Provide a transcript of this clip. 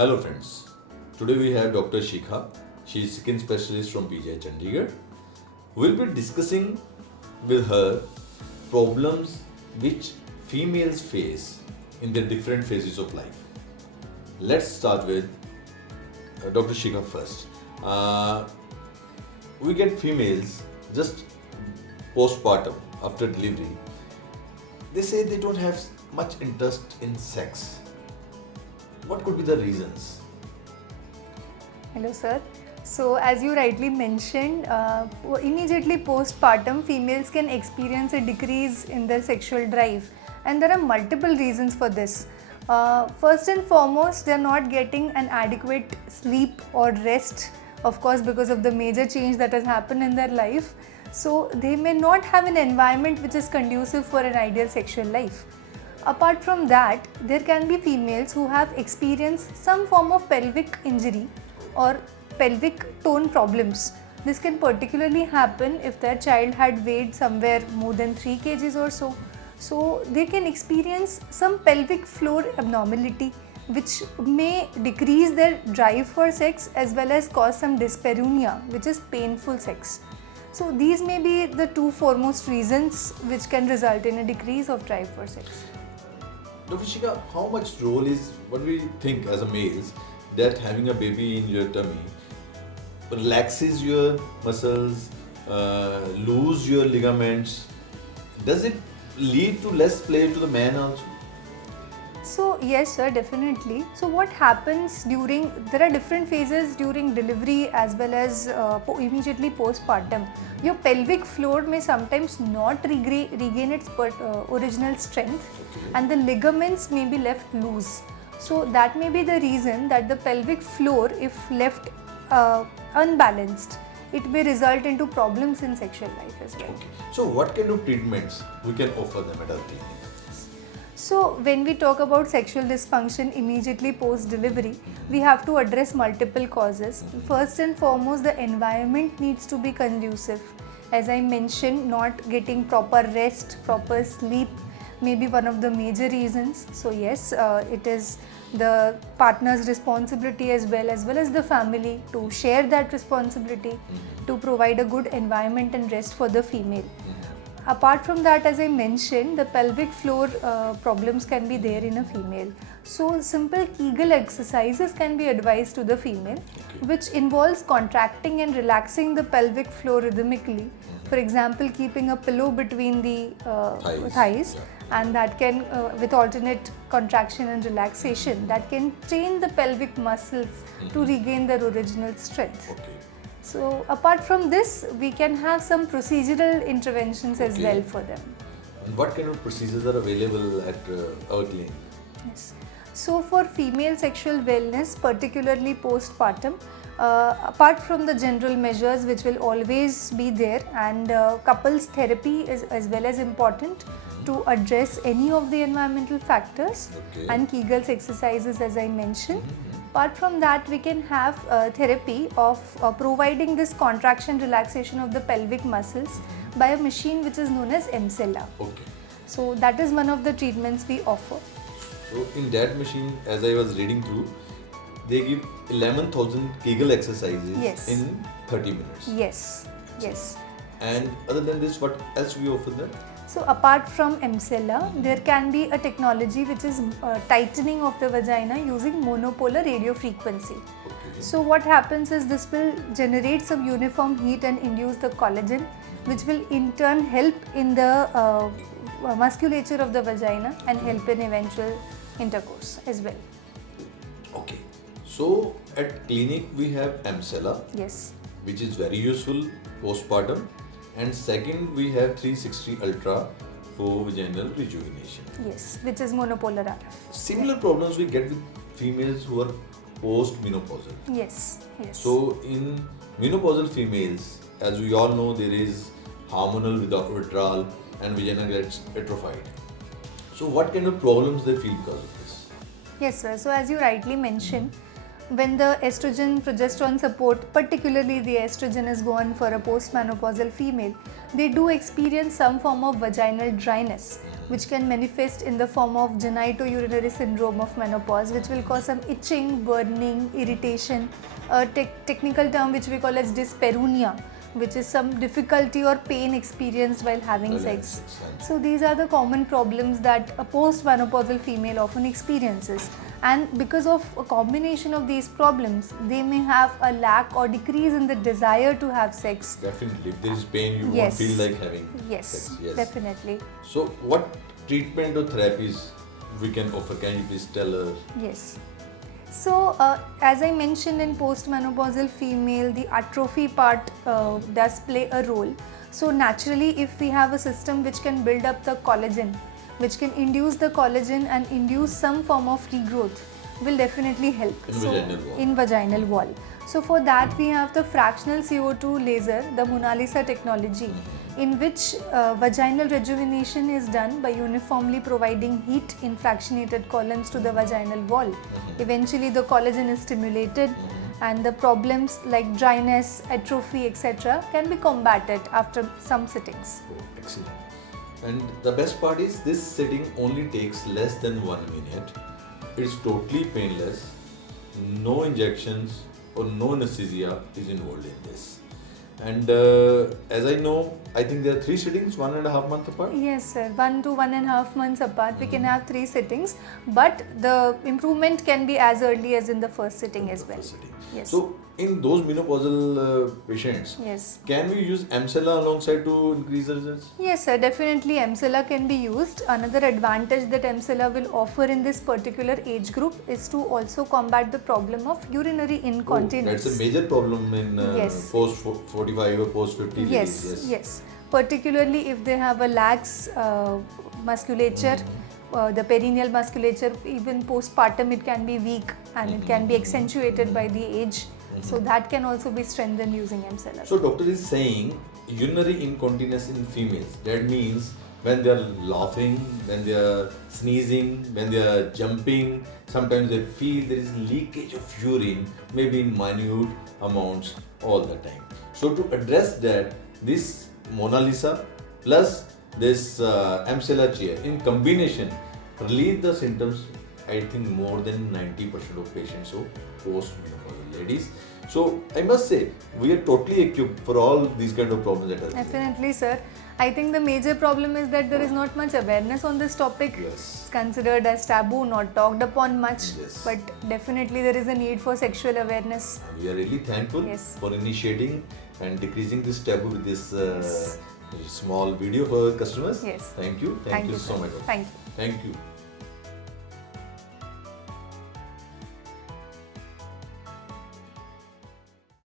Hello friends, today we have Dr. Shikha. She is skin specialist from PGI Chandigarh. We'll be discussing with her problems which females face in their different phases of life. Let's start with Dr. Shikha first. We get females just postpartum after delivery. They say they don't have much interest in sex. What could be the reasons? Hello, sir. So, as you rightly mentioned, immediately postpartum, females can experience a decrease in their sexual drive, and there are multiple reasons for this. First and foremost, they are not getting an adequate sleep or rest, of course, because of the major change that has happened in their life. So, they may not have an environment which is conducive for an ideal sexual life. Apart from that, there can be females who have experienced some form of pelvic injury or pelvic tone problems. This can particularly happen if their child had weighed somewhere more than 3 kgs or so. So they can experience some pelvic floor abnormality which may decrease their drive for sex as well as cause some dyspareunia, which is painful sex. So these may be the two foremost reasons which can result in a decrease of drive for sex. Dr. Shikha, how much role is what we think as a males that having a baby in your tummy relaxes your muscles, lose your ligaments? Does it lead to less play to the man also? So yes sir, definitely. So what happens there are different phases during delivery as well as immediately postpartum. Your pelvic floor may sometimes not regain its original strength, and the ligaments may be left loose. So that may be the reason that the pelvic floor, if left unbalanced, it may result into problems in sexual life as well. Okay. So what kind of treatments we can offer them at our clinic? So when we talk about sexual dysfunction immediately post-delivery, we have to address multiple causes. First and foremost, the environment needs to be conducive. As I mentioned, not getting proper rest, proper sleep may be one of the major reasons. So yes, it is the partner's responsibility as well as the family to share that responsibility to provide a good environment and rest for the female. Apart from that, as I mentioned, the pelvic floor problems can be there in a female. So simple Kegel exercises can be advised to the female, which involves contracting and relaxing the pelvic floor rhythmically. For example, keeping a pillow between the thighs, and that can, with alternate contraction and relaxation, that can train the pelvic muscles to regain their original strength. So apart from this, we can have some procedural interventions as well for them. And what kind of procedures are available at our clinic? Yes. So for female sexual wellness, particularly postpartum, apart from the general measures which will always be there, and couples therapy is as well as important to address any of the environmental factors, and Kegels exercises as I mentioned. Apart from that, we can have therapy of providing this contraction relaxation of the pelvic muscles by a machine which is known as Emsella. So that is one of the treatments we offer. So in that machine, as I was reading through, they give 11,000 Kegel exercises in 30 minutes. Yes. And other than this, what else we offer them? So apart from Emsella, there can be a technology which is tightening of the vagina using monopolar radio frequency. So what happens is this will generate some uniform heat and induce the collagen, which will in turn help in the musculature of the vagina and help in eventual intercourse as well. Okay. So at clinic we have Emsella, which is very useful postpartum. And second, we have 360 Ultra for vaginal rejuvenation. Yes, which is monopolar RF. Similar problems we get with females who are post-menopausal. Yes. So in menopausal females, as we all know, there is hormonal withdrawal and vagina gets atrophied. So what kind of problems they feel because of this? Yes, sir. So as you rightly mentioned, when the estrogen progesterone support, particularly the estrogen is gone for a postmenopausal female, they do experience some form of vaginal dryness. which can manifest in the form of genitourinary syndrome of menopause, which will cause some itching, burning, irritation, a technical term which we call as dyspareunia, which is some difficulty or pain experienced while having sex. So these are the common problems that a postmenopausal female often experiences. And because of a combination of these problems, they may have a lack or decrease in the desire to have sex. Definitely. If there is pain, you won't Yes. feel like having Yes, sex. Yes. definitely. So, what treatment or therapies we can offer? Can you please tell her? Yes. So, as I mentioned, in postmenopausal female, the atrophy part does play a role. So, naturally, if we have a system which can build up the collagen, which can induce the collagen and induce some form of regrowth, will definitely help. In vaginal wall. So, for that, we have the fractional CO2 laser, the Mona Lisa technology, in which vaginal rejuvenation is done by uniformly providing heat in fractionated columns to the vaginal wall. Eventually, the collagen is stimulated and the problems like dryness, atrophy, etc. can be combated after some sittings. Oh, excellent. And the best part is this sitting only takes less than 1 minute. It's totally painless. No injections or no anesthesia is involved in this. And as I know, I think there are 3 sittings, 1.5 months apart. Yes, sir. 1 to 1.5 months apart, we can have 3 sittings, but the improvement can be as early as in the first sitting as well. First sitting. Yes. So, in those menopausal patients, Yes. can we use Emcella alongside to increase the results? Yes, sir. Definitely, Emcella can be used. Another advantage that Emcella will offer in this particular age group is to also combat the problem of urinary incontinence. That's a major problem in Yes. post 45 or post 50 Yes, ladies. yes. Particularly if they have a lax musculature, the perineal musculature, even postpartum, it can be weak and it can be accentuated by the age. So that can also be strengthened using Emcella. So doctor is saying urinary incontinence in females. That means when they are laughing, when they are sneezing, when they are jumping, sometimes they feel there is leakage of urine, maybe in minute amounts all the time. So to address that, this Mona Lisa plus this Emcella chair in combination relieve the symptoms. I think more than 90% of patients who post-menopausal ladies. So I must say we are totally equipped for all these kind of problems that are there. Definitely, sir. I think the major problem is that there is not much awareness on this topic. Yes. It's considered as taboo, not talked upon much. Yes. But definitely there is a need for sexual awareness. We are really thankful Yes. for initiating and decreasing this taboo with this small video for our customers. Yes. Thank you. Thank you so sir. much. Thank you. Thank you.